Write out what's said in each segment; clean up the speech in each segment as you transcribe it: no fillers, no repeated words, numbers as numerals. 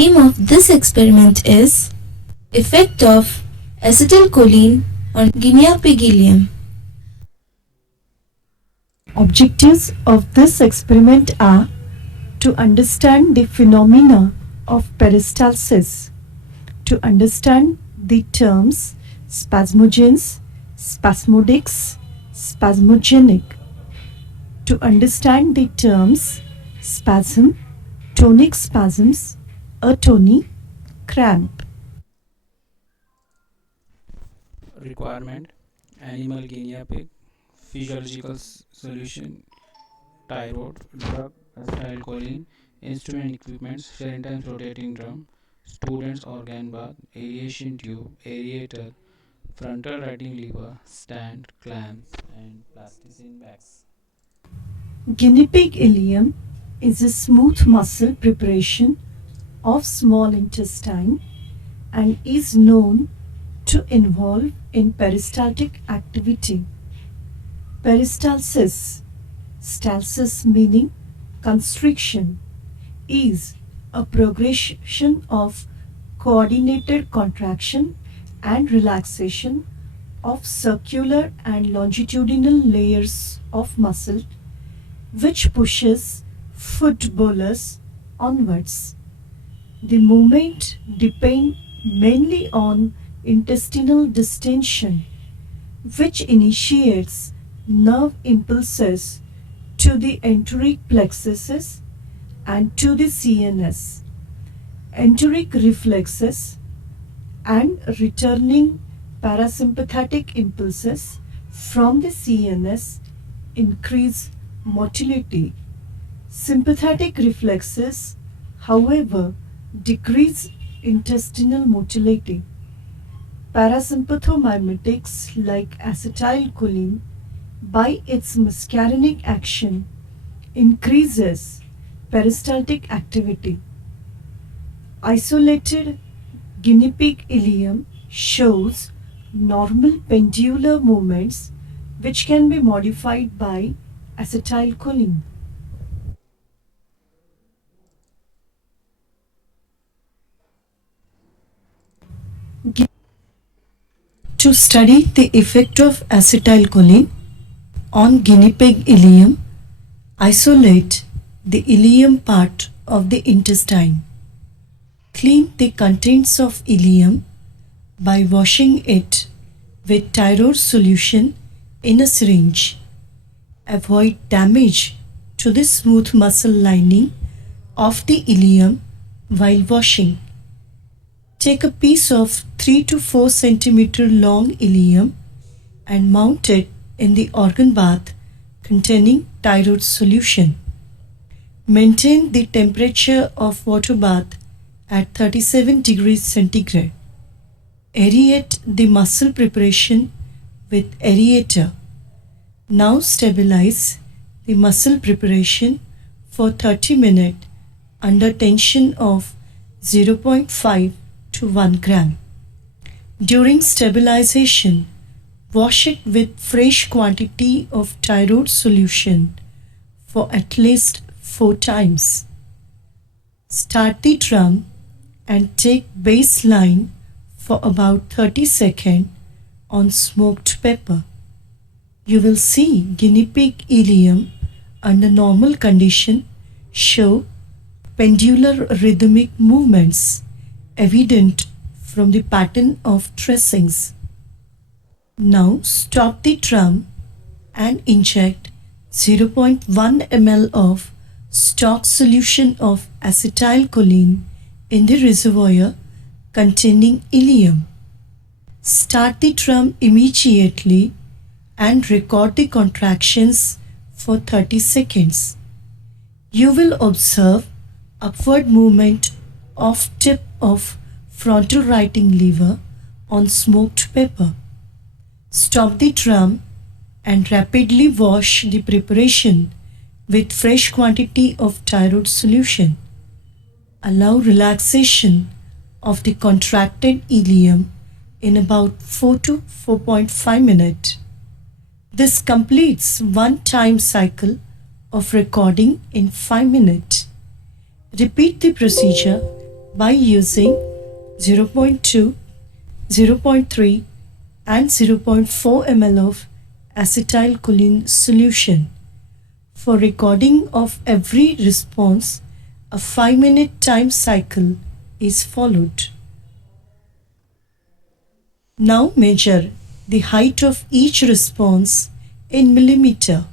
Aim of this experiment is effect of acetylcholine on Guinea pig ileum. Objectives of this experiment are to understand the phenomena of peristalsis, to understand the terms spasmogens, spasmodics, spasmogenic, to understand the terms spasm, tonic spasms, atony, cramp. Requirement: animal guinea pig, physiological solution, thyroid, drug, acetylcholine, instrument equipment, 7 times rotating drum, student's organ bath, aeration tube, aerator, frontal writing lever, stand, clamps, and plasticine bags. Guinea pig ileum is a smooth muscle preparation of small intestine and is known to involve in peristaltic activity. Peristalsis, stalsis meaning constriction, is a progression of coordinated contraction and relaxation of circular and longitudinal layers of muscle which pushes foot bolus onwards. The movement depends mainly on intestinal distension, which initiates nerve impulses to the enteric plexuses and to the CNS. Enteric reflexes and returning parasympathetic impulses from the CNS increase motility. Sympathetic reflexes, however, decrease intestinal motility. Parasympathomimetics like acetylcholine, by its muscarinic action, increases peristaltic activity. Isolated guinea pig ileum shows normal pendular movements which can be modified by acetylcholine. To study the effect of acetylcholine on guinea pig ileum, isolate the ileum part of the intestine. Clean the contents of ileum by washing it with thyroid solution in a syringe. Avoid damage to the smooth muscle lining of the ileum while washing. Take a piece of 3 to 4 centimeter long ileum and mount it in the organ bath containing thyroid solution. Maintain the temperature of water bath at 37 degrees centigrade. Aerate the muscle preparation with aerator. Now stabilize the muscle preparation for 30 minutes under tension of 0.5 to 1 gram. During stabilization, wash it with fresh quantity of thyroid solution for at least 4 times. Start the drum and take baseline for about 30 seconds on smoked pepper. You will see guinea pig ileum under normal condition show pendular rhythmic movements evident from the pattern of tracings. Now stop the drum and inject 0.1 ml of stock solution of acetylcholine in the reservoir containing ileum. Start the drum immediately and record the contractions for 30 seconds. You will observe upward movement of tip of frontal writing lever on smoked pepper. Stop the drum and rapidly wash the preparation with fresh quantity of thyroid solution. Allow relaxation of the contracted ileum in about 4 to 4.5 minutes. This completes one time cycle of recording in 5 minutes. Repeat the procedure by using 0.2, 0.3 and 0.4 ml of acetylcholine solution. For recording of every response, a 5-minute time cycle is followed. Now measure the height of each response in millimeter.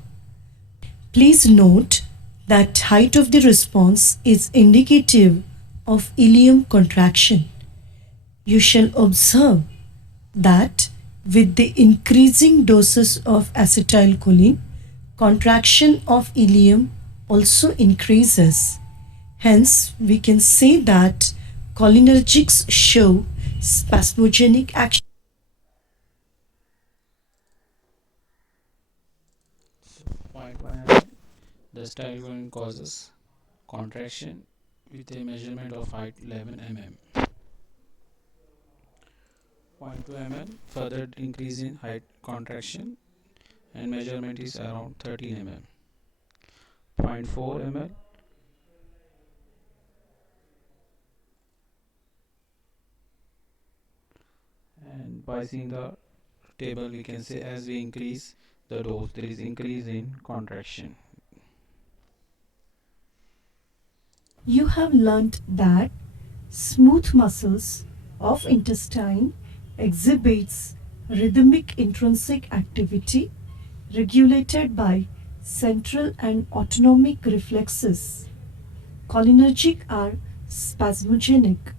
Please note that height of the response is indicative of ileum contraction. You shall observe that with the increasing doses of acetylcholine, contraction of ileum also increases. Hence, we can say that cholinergics show spasmogenic action. 0.1 ml. The acetylcholine causes contraction with a measurement of height 11 mm. 0.2 ml. Further increase in height contraction and measurement is around 13 mm. 0.4 ml. And by seeing the table, we can say as we increase the dose, there is increase in contraction. You have learnt that smooth muscles of intestine exhibits rhythmic intrinsic activity regulated by central and autonomic reflexes. Cholinergic are spasmogenic.